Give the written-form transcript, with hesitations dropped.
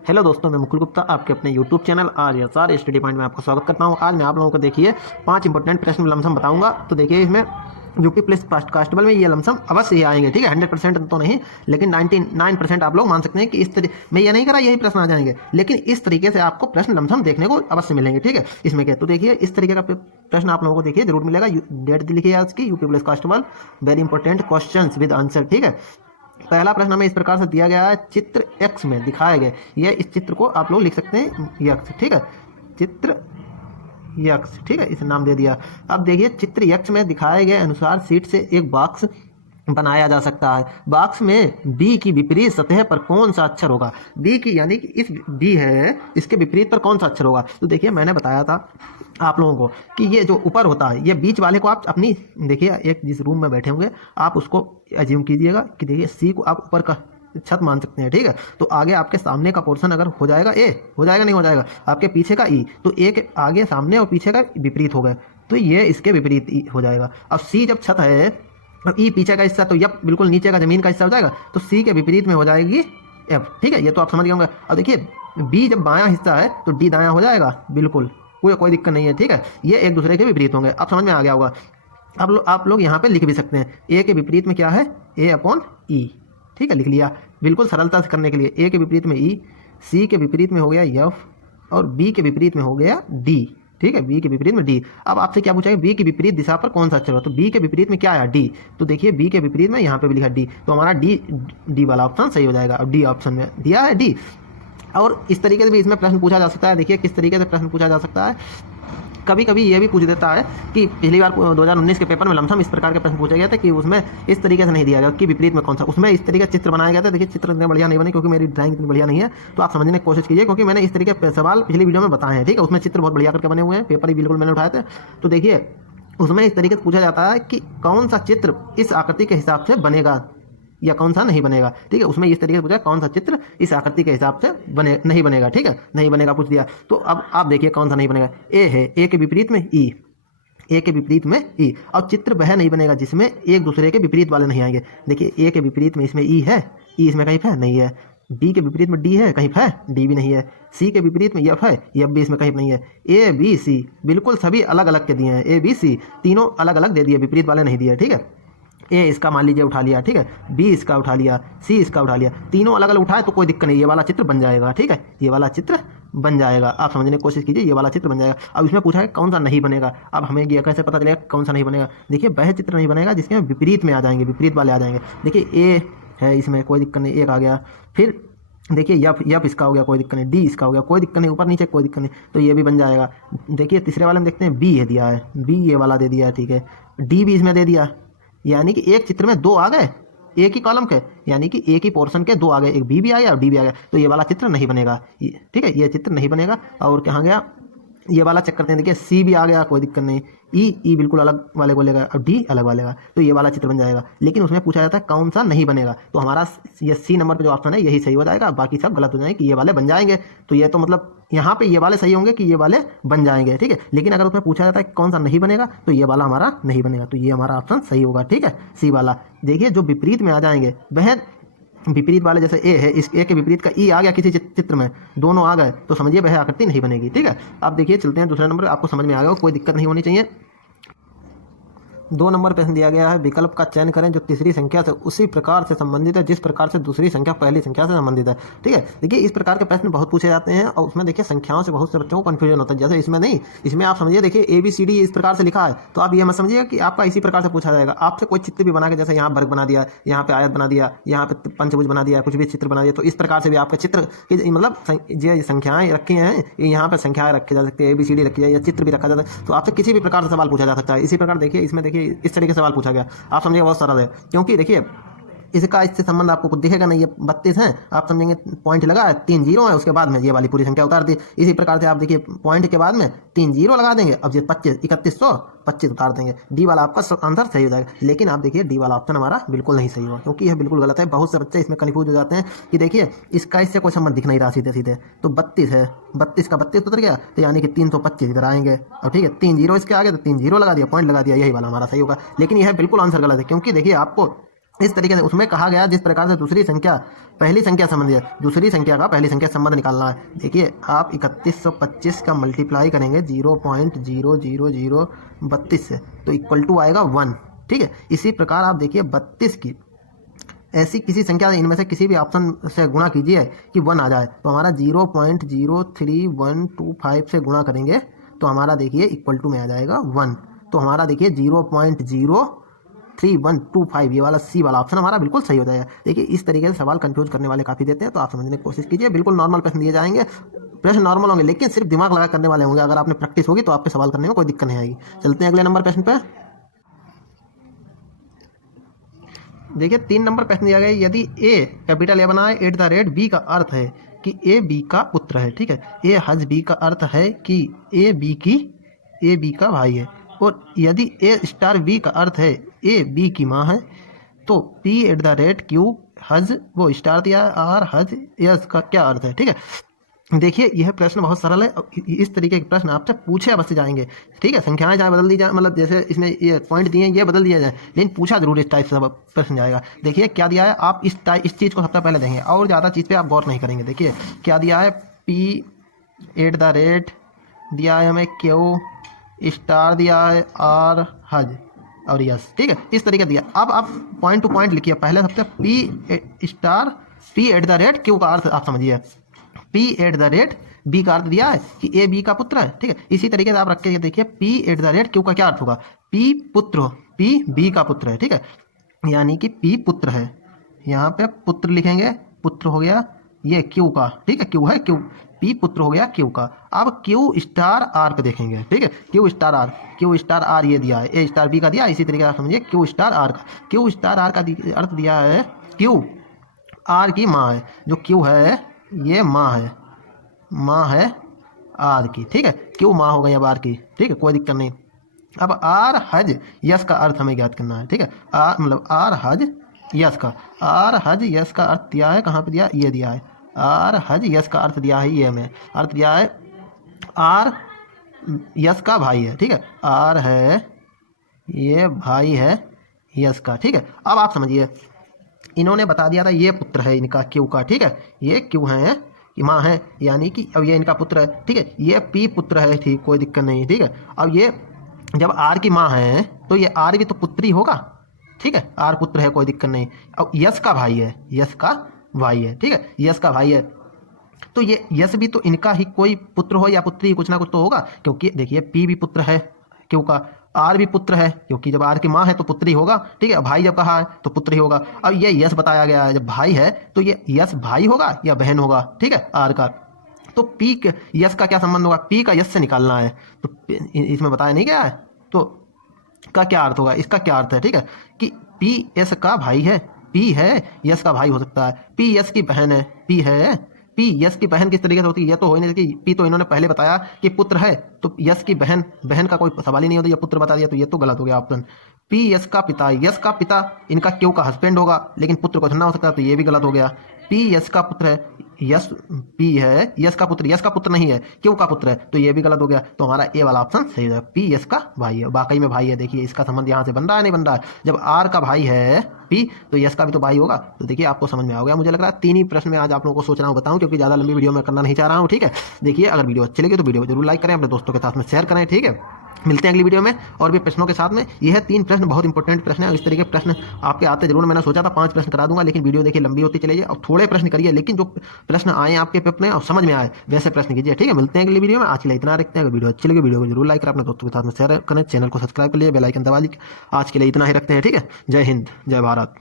Hello दोस्तों, मैं मुकुल गुप्ता आपके अपने यूट्यूब चैनल आर्यसर स्टडी पॉइंट में आपका स्वागत करता हूं। आज मैं आप लोगों को देखिए 5 इंपॉर्टेंट प्रश्न लमसम बताऊंगा। तो देखिए इसमें यूपी पुलिस कांस्टेबल में ये लमसम अवश्य ही आएंगे, ठीक है। 100% तो नहीं, लेकिन 99% आप लोग मान सकते हैं कि इस तरीके मैं ये नहीं करा यही प्रश्न आ जाएंगे, लेकिन इस तरीके से आपको प्रश्न लमसम देखने को अवश्य मिलेंगे, ठीक है। इसमें क्या, तो देखिए इस तरीके का प्रश्न आप लोगों को देखिए जरूर मिलेगा। डेट लिखिए आज की, UP police constable, very important question with answer, ठीक है। पहला प्रश्न हमें इस प्रकार से दिया गया है, चित्र एक्स में दिखाए गए, यह इस चित्र को आप लोग लिख सकते हैं यक्स, ठीक है। चित्र यक्स, ठीक है, इसे नाम दे दिया। अब देखिए चित्र यक्स में दिखाए गए अनुसार सीट से एक बॉक्स बनाया जा सकता है। बॉक्स में बी की विपरीत सतह पर कौन सा अक्षर होगा। बी की यानी कि इस बी है, इसके विपरीत पर कौन सा अक्षर होगा। तो देखिए मैंने बताया था आप लोगों को कि ये जो ऊपर होता है, ये बीच वाले को आप अपनी देखिए एक जिस रूम में बैठे होंगे आप उसको एज्यूम कीजिएगा कि देखिए सी को आप ऊपर का छत मान सकते हैं, ठीक है। तो आगे आपके सामने का पोर्शन अगर हो जाएगा ए, हो जाएगा नहीं हो जाएगा, आपके पीछे का ई, तो ए के आगे सामने और पीछे का विपरीत हो गए, तो ये इसके विपरीत हो जाएगा। अब सी जब छत है और ई पीछे का हिस्सा, तो यप बिल्कुल नीचे का जमीन का हिस्सा हो जाएगा, तो सी के विपरीत में हो जाएगी एफ, ठीक है। ये तो आप समझ गए होंगे। अब देखिए बी जब बायां हिस्सा है तो डी दायां हो जाएगा, बिल्कुल कोई दिक्कत नहीं है, ठीक है। ये एक दूसरे के विपरीत होंगे, अब समझ में आ गया होगा। अब आप लोग यहाँ पे लिख भी सकते हैं, ए के विपरीत में क्या है, ए अपॉन ई, ठीक है, लिख लिया बिल्कुल सरलता से करने के लिए। ए के विपरीत में ई, सी के विपरीत में हो गया यफ, और बी के विपरीत में हो गया डी, ठीक है। बी के विपरीत में डी। अब आपसे क्या पूछा है, बी के विपरीत दिशा पर कौन सा अक्षर होगा। तो बी के विपरीत में क्या आया, डी। तो देखिए बी के विपरीत में यहाँ पे भी लिखा डी, तो हमारा डी वाला ऑप्शन सही हो जाएगा। अब डी ऑप्शन में दिया है डी। और इस तरीके से भी इसमें प्रश्न पूछा जा सकता है। देखिए किस तरीके से प्रश्न पूछा जा सकता है, कभी कभी ये भी पूछ देता है कि पिछली बार 2019 के पेपर में लमसम इस प्रकार के प्रश्न पूछा गया था कि उसमें इस तरीके से नहीं दिया गया कि विपरीत में कौन सा, उसमें इस तरीके का चित्र बनाया गया था। देखिए चित्र इतने बढ़िया नहीं बने क्योंकि मेरी ड्राइंग इतनी बढ़िया नहीं है, तो आप समझने की कोशिश कीजिए, क्योंकि मैंने इस तरीके के सवाल पिछली वीडियो में बताए हैं, ठीक है। उसमें चित्र बहुत बढ़िया करके बने हुए हैं, पेपर ही बिल्कुल मैंने उठाए थे। तो देखिए उसमें इस तरीके से पूछा जाता है कि कौन सा चित्र इस आकृति के हिसाब से बनेगा या कौन सा नहीं बनेगा, ठीक है। उसमें इस तरीके से पूछा कौन सा चित्र इस आकृति के हिसाब से नहीं बनेगा, ठीक है, नहीं बनेगा पूछ दिया। तो अब आप देखिए कौन सा नहीं बनेगा, ए है, ए के विपरीत में ई, ए के विपरीत में ई। अब चित्र वह नहीं बनेगा जिसमें एक दूसरे के विपरीत वाले नहीं आएंगे। देखिए ए के विपरीत में इसमें ई है, ई इसमें कहीं है नहीं है। बी के विपरीत में डी है, कहीं है, डी भी नहीं है। सी के विपरीत में यफ है, यफ भी इसमें कहीं नहीं है। ए बी सी बिल्कुल सभी अलग अलग के दिए हैं, ए बी सी तीनों अलग अलग दे दिए, विपरीत वाले नहीं दिए, ठीक है। ए इसका मान लीजिए उठा लिया, ठीक है, बी इसका उठा लिया, सी इसका उठा लिया, तीनों अलग अलग उठाए तो कोई दिक्कत नहीं, ये वाला चित्र बन जाएगा, ठीक है, ये वाला चित्र बन जाएगा। आप समझने की कोशिश कीजिए, ये वाला चित्र बन जाएगा। अब इसमें पूछा है कौन सा नहीं बनेगा। अब हमें ये कैसे पता चलेगा कौन सा नहीं बनेगा। देखिए वह चित्र नहीं बनेगा जिसके विपरीत में आ जाएंगे, विपरीत वाले आ जाएंगे। देखिए ए है, इसमें कोई दिक्कत नहीं, एक आ गया। फिर देखिए यफ इसका हो गया, कोई दिक्कत नहीं, डी इसका हो गया, कोई दिक्कत नहीं, ऊपर नीचे कोई दिक्कत नहीं, तो ये भी बन जाएगा। देखिए तीसरे वाले में देखते हैं, बी है दिया है, बी ये वाला दे दिया है, ठीक है, डी भी इसमें दे दिया, यानी कि एक चित्र में दो आ गए, एक ही कॉलम के, यानी कि एक ही पोर्शन के दो आ गए, एक बी भी आ गया और डी भी आ गया, तो ये वाला चित्र नहीं बनेगा, ठीक है, ये चित्र नहीं बनेगा। और कहाँ गया, ये वाला चेक करते हैं, देखिए सी भी आ गया, कोई दिक्कत नहीं, ई बिल्कुल अलग वाले को लेगा और डी अलग वाले का, तो ये वाला चित्र बन जाएगा। लेकिन उसमें पूछा जाता है कौन सा नहीं बनेगा, तो हमारा ये सी नंबर पे जो ऑप्शन है यही सही हो जाएगा, बाकी सब गलत हो जाएंगे कि ये वाले बन जाएंगे। तो ये तो मतलब यहाँ पे ये वाले सही होंगे कि ये वाले बन जाएंगे, ठीक है। लेकिन अगर उसमें पूछा जाता है कौन सा नहीं बनेगा, तो ये वाला हमारा नहीं बनेगा, तो ये हमारा ऑप्शन सही होगा, ठीक है, सी वाला। देखिए जो विपरीत में आ जाएंगे वह विपरीत वाले, जैसे ए है, इस ए के विपरीत का ई आ गया किसी चित्र में, दोनों आ गए, तो समझिए वह आकृति नहीं बनेगी, ठीक है। अब देखिए चलते हैं दूसरा नंबर, आपको समझ में आ गया, कोई दिक्कत नहीं होनी चाहिए। 2 नंबर प्रश्न दिया गया है, विकल्प का चयन करें जो तीसरी संख्या से उसी प्रकार से संबंधित है जिस प्रकार से दूसरी संख्या पहली संख्या से संबंधित है, ठीक है। देखिए इस प्रकार के प्रश्न बहुत पूछे जाते हैं और उसमें देखिए संख्याओं से बहुत से बच्चों को कन्फ्यूजन होता है, जैसे इसमें नहीं, इसमें आप समझिए देखिए ए बी सी डी इस प्रकार से लिखा है, तो आप ये मत समझिएगा कि आपका इसी प्रकार से पूछा जाएगा। आपसे कोई चित्र भी बना के, जैसे यहाँ वर्ग बना दिया, यहाँ पे आयत बना दिया, यहाँ पे पंचभुज बना दिया, कुछ भी चित्र बना दिया, तो इस प्रकार से भी आपके चित्र मतलब जो संख्याएं रखी हैं, यहाँ पे संख्याएं रखी जा सकती है, ए बी सी डी रखी जाए, या चित्र भी रखा जाता है, तो आपसे किसी भी प्रकार से सवाल पूछा जा सकता है। इसी प्रकार देखिए इसमें देखिए इस तरीके से सवाल पूछा गया, आप समझिए बहुत सरल है, क्योंकि देखिए इसका इससे संबंध आपको कुछ दिखेगा नहीं, ये 32 है, आप समझेंगे पॉइंट लगा है, 3 जीरो है, उसके बाद में ये वाली पूरी संख्या उतार दी। इसी प्रकार से आप देखिए पॉइंट के बाद में 3 जीरो लगा देंगे, अब ये 25 3125 उतार देंगे, डी वाला आपका आंसर सही हो जाएगा। लेकिन आप देखिए डी वाला ऑप्शन हमारा बिल्कुल नहीं सही हुआ, क्योंकि यह बिल्कुल गलत है। बहुत से बच्चे इसमें कन्फ्यूज हो जाते हैं कि देखिए इसका इससे कोई संबंध दिख नहीं रहा सीधे सीधे, तो 32 है, 32 का 32 उतर गया, तो यानी कि 325 इधर आएंगे, और ठीक है 3 जीरो इसके आगे, तो 3 जीरो लगा दिया, पॉइंट लगा दिया, यही वाला हमारा सही होगा। लेकिन यह बिल्कुल आंसर गलत है, क्योंकि देखिए आपको इस तरीके से उसमें कहा गया जिस प्रकार से दूसरी संख्या पहली संख्या संबंधी है, दूसरी संख्या का पहली संख्या संबंध निकालना है। देखिए आप 3125 का मल्टीप्लाई करेंगे 0.00032 से तो इक्वल टू आएगा 1। ठीक है, इसी प्रकार आप देखिए 32 की ऐसी किसी संख्या इनमें से किसी भी ऑप्शन से गुणा कीजिए कि 1 आ जाए, तो हमारा 0.03125 से गुणा करेंगे तो हमारा देखिए इक्वल टू में आ जाएगा 1। तो हमारा देखिए 0.03125 ये वाला सी वाला ऑप्शन हमारा बिल्कुल सही हो जाएगा। देखिए इस तरीके से सवाल कंफ्यूज करने वाले काफ़ी देते हैं, तो आप समझने की कोशिश कीजिए। बिल्कुल नॉर्मल प्रश्न दिए जाएंगे, प्रश्न नॉर्मल होंगे लेकिन सिर्फ दिमाग लगा करने वाले होंगे। अगर आपने प्रैक्टिस होगी तो आपके सवाल करने में कोई दिक्कत नहीं आएगी। चलते हैं अगले नंबर प्रश्न पे। देखिए 3 नंबर प्रश्न दिया गया, यदि ए कैपिटल ए बनाए एट द रेट बी का अर्थ है कि ए बी का पुत्र है। ठीक है, ए हज बी का अर्थ है कि ए बी का भाई है, और यदि ए स्टार बी का अर्थ है ए बी की माँ है, तो P at the rate Q हज वो स्टार दिया है, आर हज यस का क्या अर्थ है। ठीक है, देखिए यह प्रश्न बहुत सरल है। इस तरीके के प्रश्न आपसे पूछे अवश्य जाएंगे। ठीक है, संख्याएं चाहे बदल दी जाए, मतलब जैसे इसमें ये पॉइंट दिए हैं ये बदल दिया जाए, लेकिन पूछा जरूर इस टाइप से प्रश्न जाएगा। देखिए क्या दिया है, आप इस चीज़ को सबसे पहले देंगे और ज़्यादा चीज़ पे आप गौर नहीं करेंगे। देखिए क्या दिया है, पी एट द रेट दिया है हमें, क्यू स्टार दिया है, आर हज और यस। ठीक है, इस तरीके दिया। अब आप पॉइंट टू पॉइंट लिखिए। पहले सबसे P star P at the rate Q का अर्थ आप समझिए। P at the rate B का अर्थ दिया है कि ए बी का पुत्र है। ठीक है, इसी तरीके से आप रख के देखिए P at the rate Q का क्या अर्थ होगा, पी पुत्र, पी बी का पुत्र है। ठीक है, यानी कि पी पुत्र है, यहाँ पे पुत्र लिखेंगे, पुत्र हो गया ये क्यू का। ठीक है, क्यू है, क्यू पी पुत्र हो गया क्यू का। अब क्यू स्टार आर पे देखेंगे। ठीक है, क्यू स्टार आर ये दिया है, ए स्टार बी का दिया, इसी तरीके से आप समझिए क्यू स्टार आर का। क्यू स्टार आर का अर्थ दिया है क्यू आर की माँ है, जो क्यू है ये माँ है आर की। ठीक है, क्यू माँ हो गई अब आर की। ठीक है, कोई दिक्कत नहीं। अब आर हज यस का अर्थ हमें ज्ञात करना है। ठीक है, आर हज यस का अर्थ दिया है, कहाँ पे दिया, ये दिया है, आर हज यस का अर्थ दिया है, ये में अर्थ दिया है आर यस का भाई है। ठीक है, आर है ये भाई है यस का। ठीक है, अब आप समझिए इन्होंने बता दिया था ये पुत्र है इनका क्यू का। ठीक है, ये क्यू है माँ है, यानी कि अब ये इनका पुत्र है। ठीक है, ये पी पुत्र है, ठीक कोई दिक्कत नहीं। ठीक है, अब ये जब आर की माँ है तो ये आर भी तो पुत्री होगा। ठीक है, आर पुत्र है, कोई दिक्कत नहीं। अब यस का भाई है, यस का भाई है। ठीक है, यस का भाई है, तो ये यस भी तो इनका ही कोई पुत्र हो या पुत्री, कुछ ना कुछ तो होगा, क्योंकि देखिए पी भी पुत्र है क्यू का, आर भी पुत्र है, क्योंकि जब आर की माँ है तो पुत्री होगा। ठीक है, भाई जब कहा है तो पुत्र ही होगा। अब ये यस बताया गया है, जब भाई है तो ये यस भाई होगा या बहन होगा। ठीक है, आर का, तो पी यस का क्या संबंध होगा, पी का यस से निकालना है, तो इसमें बताया नहीं गया है, तो का क्या अर्थ होगा, इसका क्या अर्थ है। ठीक है, कि पी यस का भाई है, पी है यस का भाई हो सकता है, पी यस की बहन है, पी यस की बहन किस तरीके से होती है, ये तो हो ही नहीं सकती। पी तो इन्होंने पहले बताया कि पुत्र है, तो यस की बहन का कोई सवाल ही नहीं होता, ये पुत्र बता दिया, तो ये तो गलत हो गया ऑप्शन। पी यस का पिता इनका क्यू का हस्बैंड होगा, लेकिन पुत्र को ना हो सकता, तो ये भी गलत हो गया। पी यस का पुत्र है, यस पी है यस का पुत्र नहीं है, क्यू का पुत्र है, तो ये भी गलत हो गया। तो हमारा ए वाला ऑप्शन सही हो जाएगा, पी यस का भाई है, वाकई में भाई है। देखिए इसका संबंध यहाँ से बन रहा है, नहीं बन रहा है। जब आर का भाई है पी, तो यस का भी तो भाई होगा। तो देखिए आपको समझ में आ गया मुझे लग रहा है। 3 ही प्रश्न में आज आप लोगों को सोच रहा हूँ बताऊँ, क्योंकि ज़्यादा लंबी वीडियो में करना नहीं चाह रहा हूँ। ठीक है, देखिए अगर वीडियो अच्छी लगी तो वीडियो को जरूर लाइक करें, अपने दोस्तों के साथ में शेयर करें। ठीक है, मिलते हैं अगली वीडियो में और भी प्रश्नों के साथ में। यह 3 प्रश्न बहुत इंपॉर्टेंट प्रश्न है, इस तरीके के प्रश्न आपके आते जरूर। मैंने सोचा था 5 प्रश्न करा दूंगा, लेकिन वीडियो देखिए लंबी होती चली जाए। और थोड़े प्रश्न करिए, लेकिन जो प्रश्न आए आपके पेपर में और समझ में आए वैसे प्रश्न कीजिए। ठीक है, मिलते हैं अगली वीडियो में। आज के लिए इतना रखते हैं। अगर वीडियो अच्छी लगी वीडियो को जरूर लाइक करें, अपने दोस्तों के साथ में शेयर करें, चैनल को सब्सक्राइब कर लिए, बेल आइकन दबा लीजिए। आज के लिए इतना ही रखते हैं। ठीक है, जय हिंद, जय भारत।